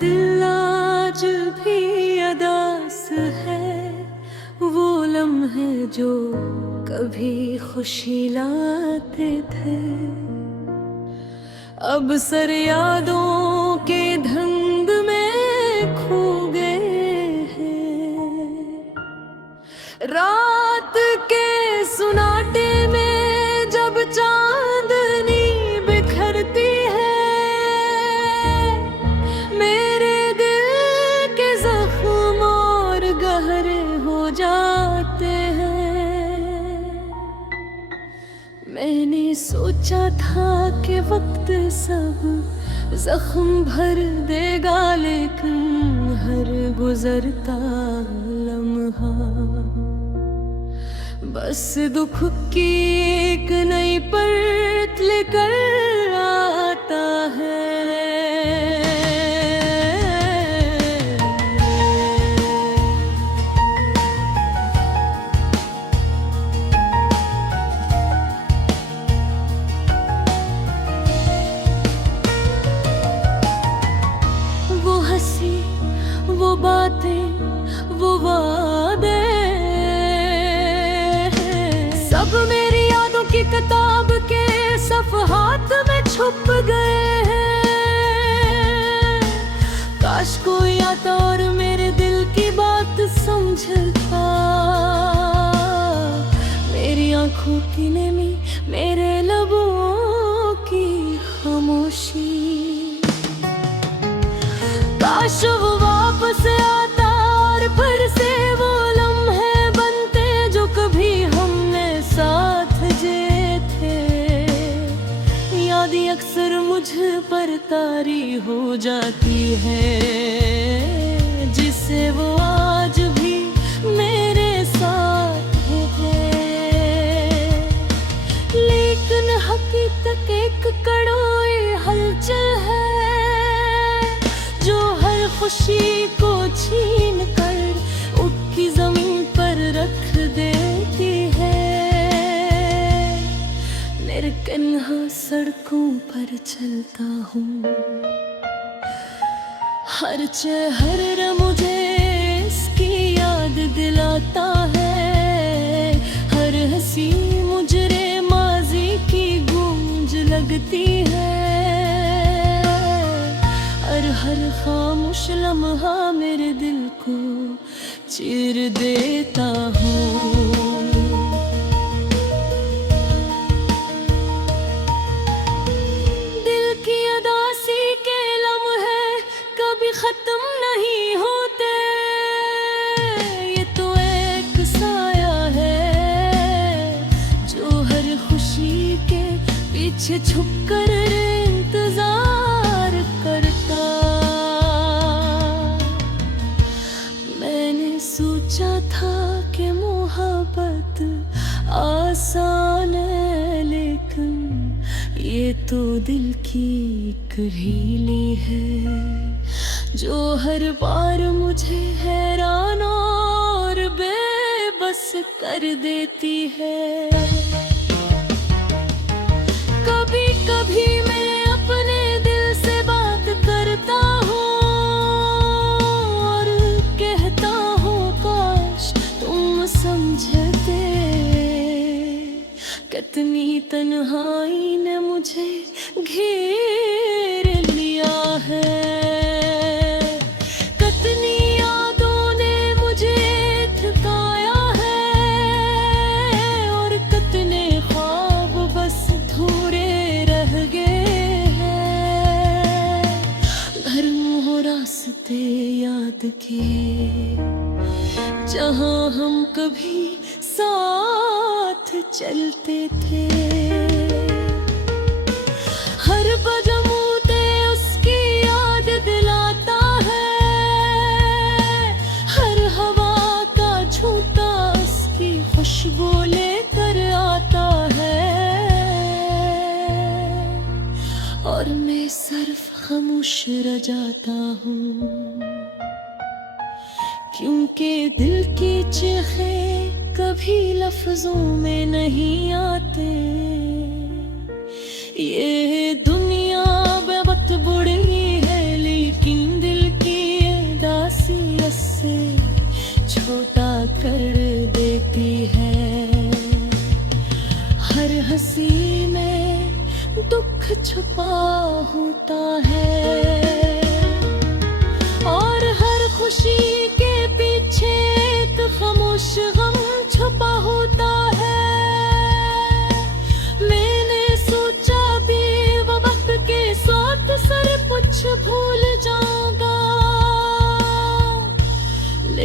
दिल आज भी अदास है, वो लम्हे जो कभी खुशी लाते थे। अब सर यादों के धुंध में खो गए हैं। रात के सुनाटे में जब चांदनी बिखरती है, मेरे दिल के जख्म और गहरे हो जाते हैं। मैंने सोचा था कि वक्त सब जख्म भर देगा, लेकिन हर गुजरता लम्हा बस दुख की एक नई परत लेकर आता है। वो हंसी, वो बातें, वो वादे, सब मेरी यादों की किताब के सफ़हात में छुप गए हैं। काश कोई आता और मेरे दिल की बात समझता। मेरी आंखों की नमी, मेरे लबों की खामोशी, काश वो वापस आता और फिर से वो लम्हे बनते जो कभी हमने साथ जिए थे। यादें अक्सर मुझ पर तारी हो जाती है, जिसे वो आज भी मेरे साथ है। लेकिन हकीकत एक कड़वी हलचल है, खुशी को छीन कर उठकी जमीन पर रख देती है। निर्कन्हा सड़कों पर चलता हूँ, हर चेहरा मुझे इसकी याद दिलाता है। हर हंसी मुझरे माजी की गूंज लगती है, हर खामोश लम्हा मेरे दिल को चीर देता हूँ। दिल की उदासी के लम्हे कभी खत्म नहीं होते, ये तो एक साया है जो हर खुशी के पीछे छुपकर इंतजार करता। सोचा था कि मोहब्बत आसान है, लेकिन ये तो दिल की एक हीली है जो हर बार मुझे हैरान और बेबस कर देती है। कभी कभी मैं अपने दिल से बात करता हूँ और कहता समझते। कितनी तन्हाई ने मुझे घेर लिया है, कितनी यादों ने मुझे थकाया है, और कितने ख्वाब बस अधूरे रह गए हैं। धर्म हो रास्ते याद के, जहाँ हम कभी साथ चलते थे। हर बजमूते उसकी याद दिलाता है, हर हवा का झूठा उसकी खुशबू लेकर आता है। और मैं सिर्फ खामोश रह जाता हूँ, क्योंकि दिल की चीखें कभी लफ्जों में नहीं आते। ये दुनिया बहुत बुरी है, लेकिन दिल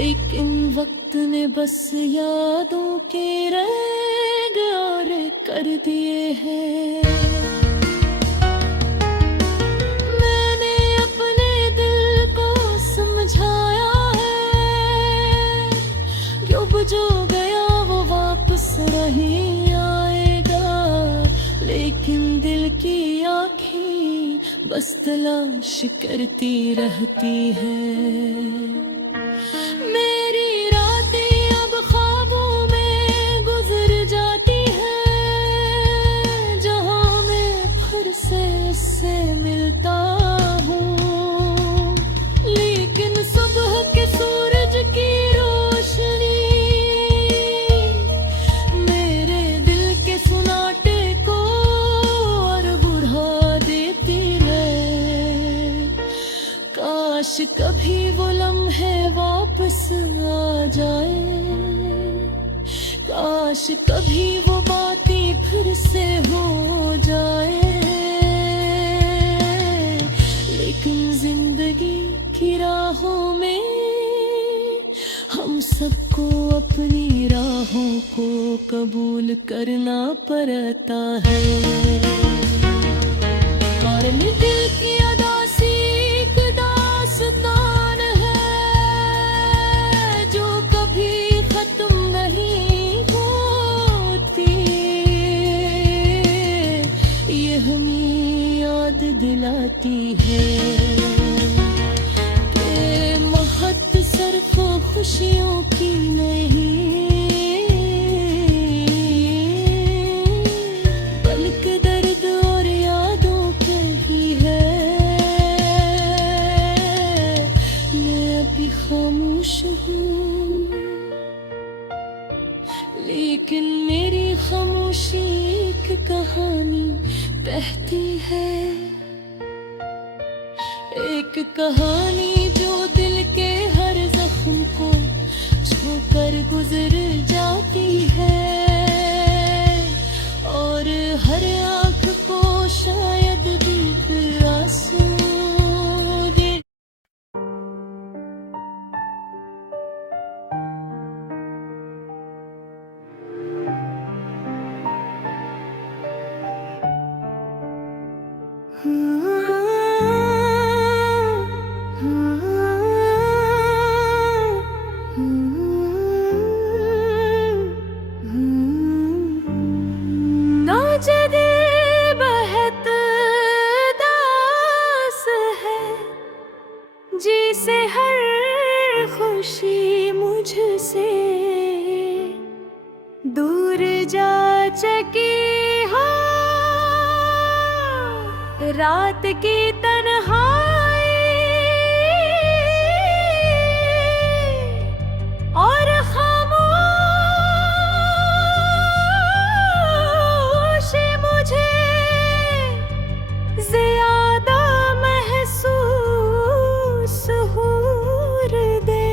लेकिन वक्त ने बस यादों के रंग और कर दिए हैं। मैंने अपने दिल को समझाया है, अब जो गया वो वापस नहीं आएगा, लेकिन दिल की आँखें बस तलाश करती रहती हैं। मेरी रातें अब ख्वाबों में गुजर जाती हैं, जहाँ मैं फिर से इससे मिलता हूँ, लेकिन सुबह के सूरज की रोशनी मेरे दिल के सुनाटे को और बढ़ा देती है। काश कभी वो लम्हे वापस आ जाए, काश कभी वो बातें फिर से हो जाए, लेकिन जिंदगी की राहों में हम सबको अपनी राहों को कबूल करना पड़ता है। और दिल की अदासी एक दास्तान है, जो कभी खत्म नहीं होती, ये हमें याद दिलाती है कि महत्व सिर्फ खुशियों की नहीं, बल्कि दर्द और यादों की ही है। मैं अभी खामोश हूँ, लेकिन मेरी खामोशी एक कहानी बहती है, एक कहानी जो दिल के हर जख्म को छूकर गुजर जाती है, और हर आँख को शायद भी फिर आंसू दे। जिसे हर खुशी मुझसे दूर जा चुकी हो, रात की तन्हाई और खामोशी मुझे ज्यादा महसूस हो दे।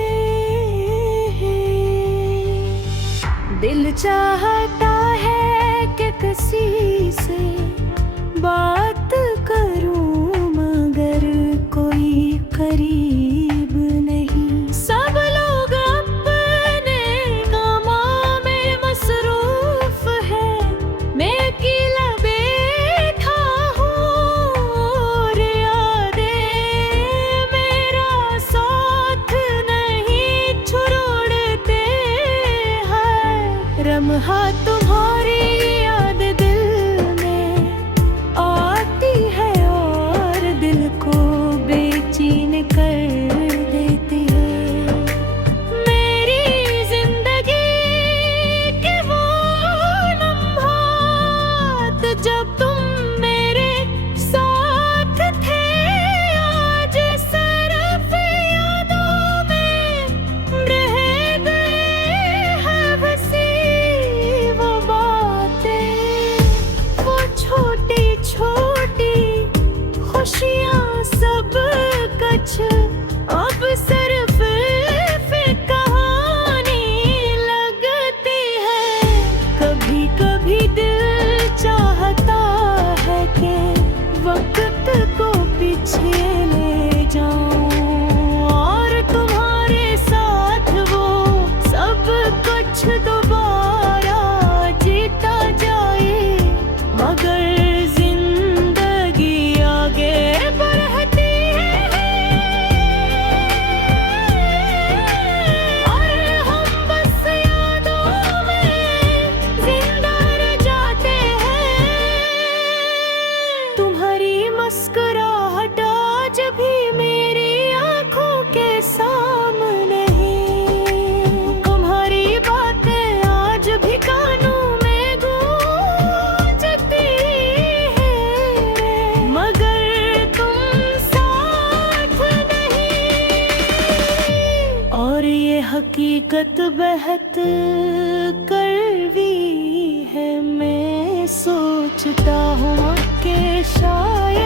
दिल चाहता है कि किसी से बात करूं, मगर कोई करीब नहीं। सब लोग अपने कामों में मसरूफ है, मैं अकेला बैठा हूँ, और यादें मेरा साथ नहीं छोड़ते हैं। रम्हा तुम्हारी याद दिल में आती है और दिल को बेचैन कर देती है। मेरी जिंदगी के वो लम्हात जब तुम मेरे साथ थे, आज सिर्फ यादों में रह गए हैं बसी वो हकीकत बहत कड़वी है। मैं सोचता हूँ कि शायद